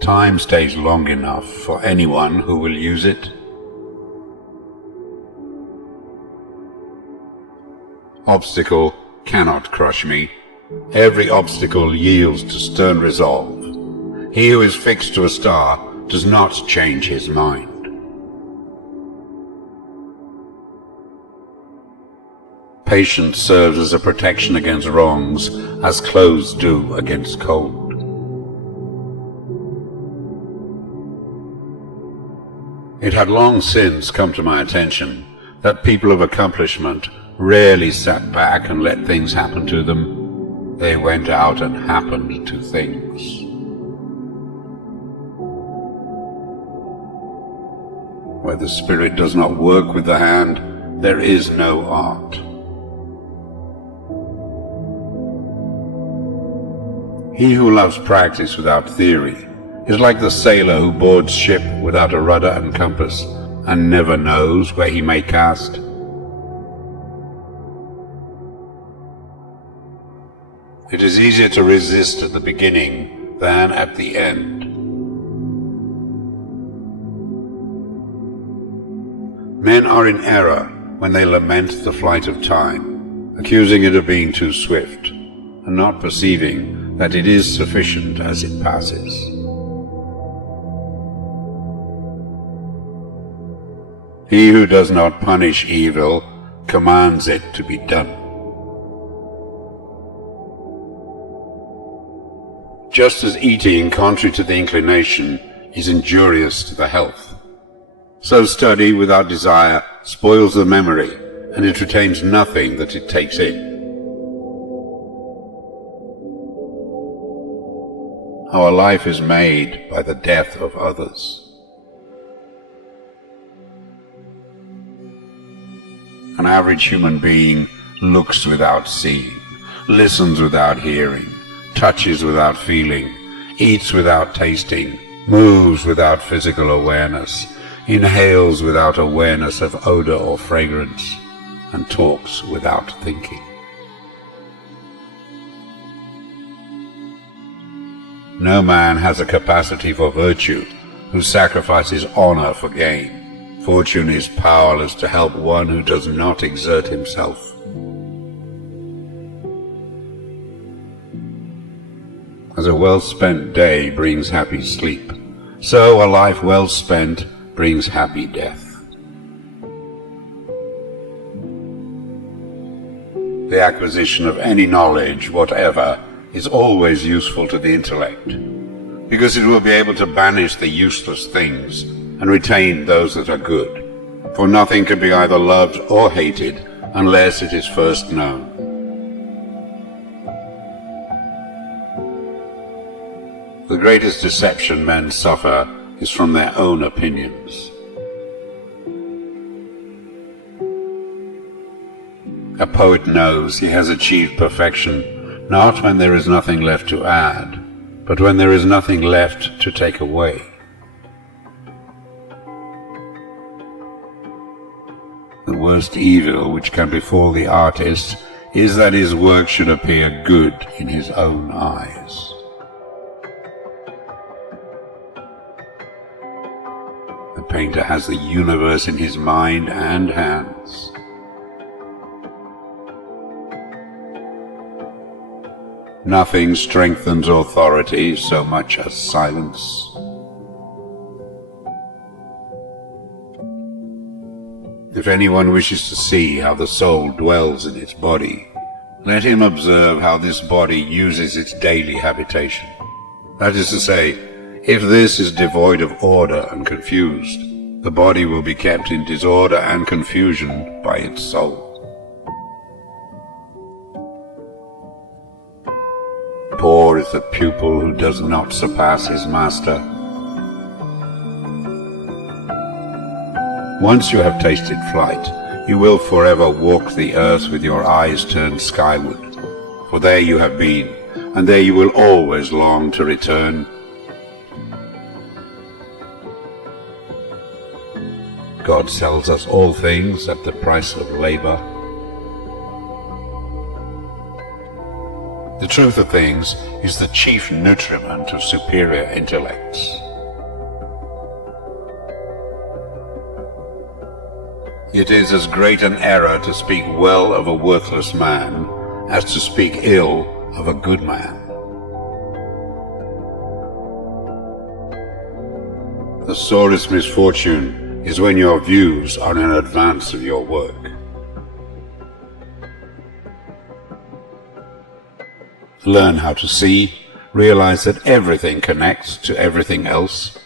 Time stays long enough for anyone who will use it. Obstacle cannot crush me. Every obstacle yields to stern resolve. He who is fixed to a star does not change his mind. Patience serves as a protection against wrongs, as clothes do against cold. It had long since come to my attention that people of accomplishment rarely sat back and let things happen to them. They went out and happened to things. Where the spirit does not work with the hand, there is no art. He who loves practice without theory is like the sailor who boards ship without a rudder and compass and never knows where he may cast. It is easier to resist at the beginning than at the end. Men are in error when they lament the flight of time, accusing it of being too swift, and not perceiving that it is sufficient as it passes. He who does not punish evil commands it to be done. Just as eating contrary to the inclination is injurious to the health, so study without desire spoils the memory, and it retains nothing that it takes in. Our life is made by the death of others. An average human being looks without seeing, listens without hearing, touches without feeling, eats without tasting, moves without physical awareness, inhales without awareness of odor or fragrance, and talks without thinking. No man has a capacity for virtue who sacrifices honor for gain. Fortune is powerless to help one who does not exert himself. As a well-spent day brings happy sleep, so a life well spent brings happy death. The acquisition of any knowledge whatever is always useful to the intellect, because it will be able to banish the useless things and retain those that are good, for nothing can be either loved or hated unless it is first known. The greatest deception men suffer is from their own opinions. A poet knows he has achieved perfection not when there is nothing left to add, but when there is nothing left to take away. The worst evil which can befall the artist is that his work should appear good in his own eyes. The painter has the universe in his mind and hands. Nothing strengthens authority so much as silence. If anyone wishes to see how the soul dwells in its body, let him observe how this body uses its daily habitation. That is to say, if this is devoid of order and confused, the body will be kept in disorder and confusion by its soul. Poor is the pupil who does not surpass his master. Once you have tasted flight, you will forever walk the earth with your eyes turned skyward, for there you have been, and there you will always long to return. God sells us all things at the price of labor. The truth of things is the chief nutriment of superior intellects. It is as great an error to speak well of a worthless man as to speak ill of a good man. The sorest misfortune is when your views are in advance of your work. Learn how to see, realize that everything connects to everything else,